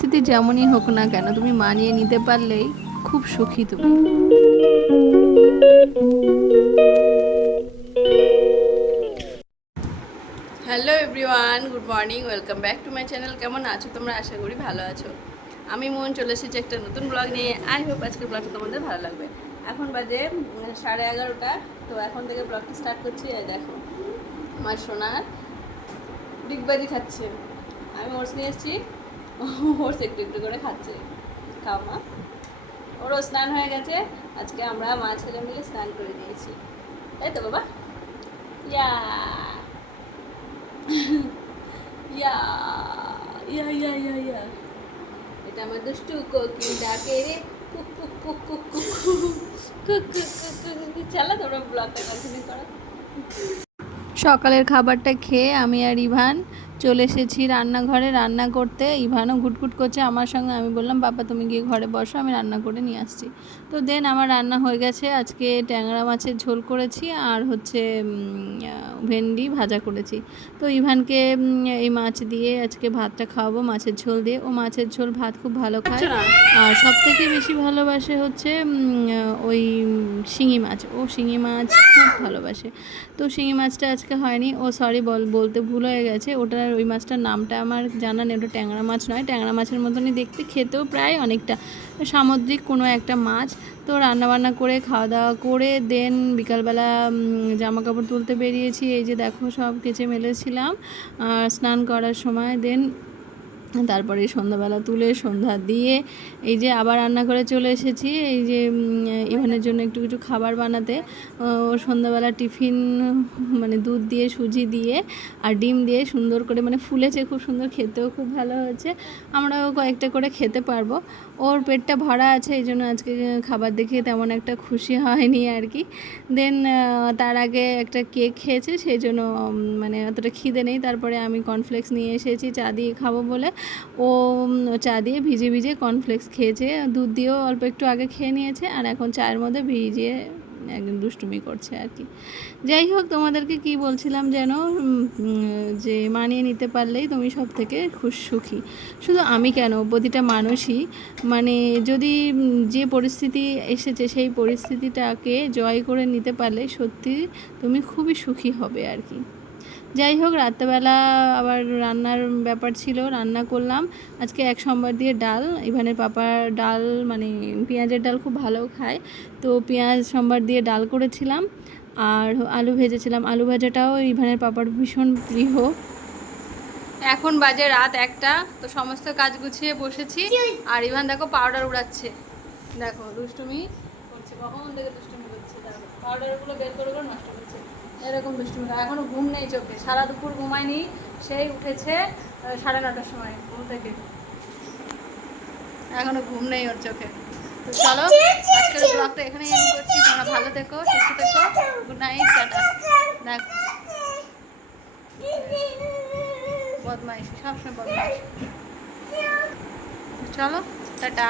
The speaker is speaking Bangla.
পরিস্থিতি যেমনই হোক না কেন, তুমি মানিয়ে নিতে পারলেই খুব সুখী তুমি। Hello everyone good morning welcome back to my channel কেমন আছো তোমরা? আশা করি ভালো আছো। আমি মন চলে এসেছি একটা নতুন ব্লগ নিয়ে। আই হোপ আজকের ব্লগটা তোমাদের ভালো লাগবে। এখন বাজে সাড়ে এগারোটা। তো এখন থেকে ব্লগটা স্টার্ট করছি। দেখো, আমার সোনার ডিগবাজি খাচ্ছে। আমি ওটস নিয়ে এসেছি। ওর একটু একটু করে খাচ্ছে খাও মা ওরও স্নান হয়ে গেছে আজকে আমরা মা ছেলে মিলে স্নান করে নিয়েছি তাই তো বাবা ইয়া ইয়া ইয়া ইয়া ইয়া এটা আমার দুষ্টু কোকিল ডাকে রে কুক কুক কুক কুক কুক কুক কুক চালা তোমরা ব্লগটা কন্টিনিউ করো সকালের খাবারটা খেয়ে আমি আর ইভান চলে এসেছি রান্নাঘরে। রান্না করতে ইভানও ঘুটঘুট করছে আমার সঙ্গে। আমি বললাম বাবা তুমি গিয়ে ঘরে বসো আমি রান্না করে নিয়ে আসছি। তো দেন আমার রান্না হয়ে গেছে। আজকে ট্যাংরা মাছের ঝোল করেছি আর হচ্ছে ভেন্ডি ভাজা করেছি। তো ইভানকে এই মাছ দিয়ে আজকে ভাতটা খাওয়াবো মাছের ঝোল দিয়ে। ও মাছের ঝোল ভাত খুব ভালো খায়। আর সব থেকে বেশি ভালোবাসে হচ্ছে ওই শিঙি মাছ। ও শিঙি মাছ খুব ভালোবাসে। তো শিঙি মাছটা আজকে হয়নি। ও সরি বল বলতে ভুল হয়ে গেছে। ওটার ওই মাছটার নামটা আমার জানা নেই, ওটা ট্যাংরা মাছ নয়। ট্যাংরা মাছের মতনই দেখতে, খেতেও প্রায় অনেকটা। সামুদ্রিক কোনো একটা মাছ। তো রান্নাবান্না করে খাওয়া দাওয়া করে দেন বিকালবেলা জামা কাপড় তুলতে বেরিয়েছি। এই যে দেখো সব কেচে মেলেছিলাম। আর স্নান করার সময় দেন তারপরে সন্ধ্যাবেলা তুলে, সন্ধ্যা দিয়ে এই যে আবার রান্না করে চলে এসেছি। এই যে ইভানের জন্য একটু কিছু খাবার বানাতে। ও, সন্ধ্যাবেলা টিফিন মানে দুধ দিয়ে, সুজি দিয়ে আর ডিম দিয়ে সুন্দর করে মানে ফুলেছে খুব সুন্দর, খেতেও খুব ভালো হয়েছে। আমরাও কয়েকটা করে খেতে পারব। ওর পেটটা ভরা আছে, এই জন্য আজকে খাবার দেখে তেমন একটা খুশি হয়নি আর কি। দেন তার আগে একটা কেক খেয়েছে, সেই জন্য মানে অতটা খিদে নেই। তারপরে আমি কর্নফ্লেক্স নিয়ে এসেছি, চা দিয়ে খাব বলে। ও চা দিয়ে ভিজে ভিজে কর্নফ্লেক্স খেয়েছে, দুধ দিয়েও অল্প একটু আগে খেয়ে নিয়েছে, আর এখন চায়ের মধ্যে ভিজিয়ে একদম দুষ্টুমি করছে আর কি। যাই হোক, তোমাদেরকে কি বলছিলাম যেন যে মানিয়ে নিতে পারলেই তুমি সব থেকে খুশ সুখী। শুধু আমি কেন, প্রতিটা মানুষই মানে যদি যে পরিস্থিতি এসেছে সেই পরিস্থিতিটাকে জয় করে নিতে পারলে সত্যি তুমি খুবই সুখী হবে আর কি। যাই হোক, রাত্রেবেলা আবার রান্নার ব্যাপার ছিল, রান্না করলাম। আজকে এক সোমবার দিয়ে ডাল, ইভানের পাপার ডাল মানে পেঁয়াজের ডাল খুব ভালো খায়। তো পেঁয়াজ সোমবার দিয়ে ডাল করেছিলাম, আর আলু ভেজেছিলাম। আলু ভাজাটাও ইভানের পাপার ভীষণ প্রিয়। এখন বাজে রাত একটা, তো সমস্ত কাজ গুছিয়ে বসেছি। আর ইভান দেখো পাউডার উড়াচ্ছে। দেখো, দুষ্টুমি করছে। কখন থেকে দুষ্টুমি করছে? দেখো পাউডারগুলো বের করে করে নষ্ট করছে। এরকম দুষ্টুমি করে। এখনও ঘুম নেই চোখে। সারা দুপুর ঘুমায়নি, সেই উঠেছে সাড়ে নটার সময় ঘুম থেকে। এখনও ঘুম নেই ওর চোখে। তো চলো, আজকের ব্লগটা এখানে এন্ড করছি। তোমরা ভালো থেকো, সুস্থ থেকো। Good night tata. দেখ। বদমাইশ, সবসময় বদমাইশ। চলো, টাটা।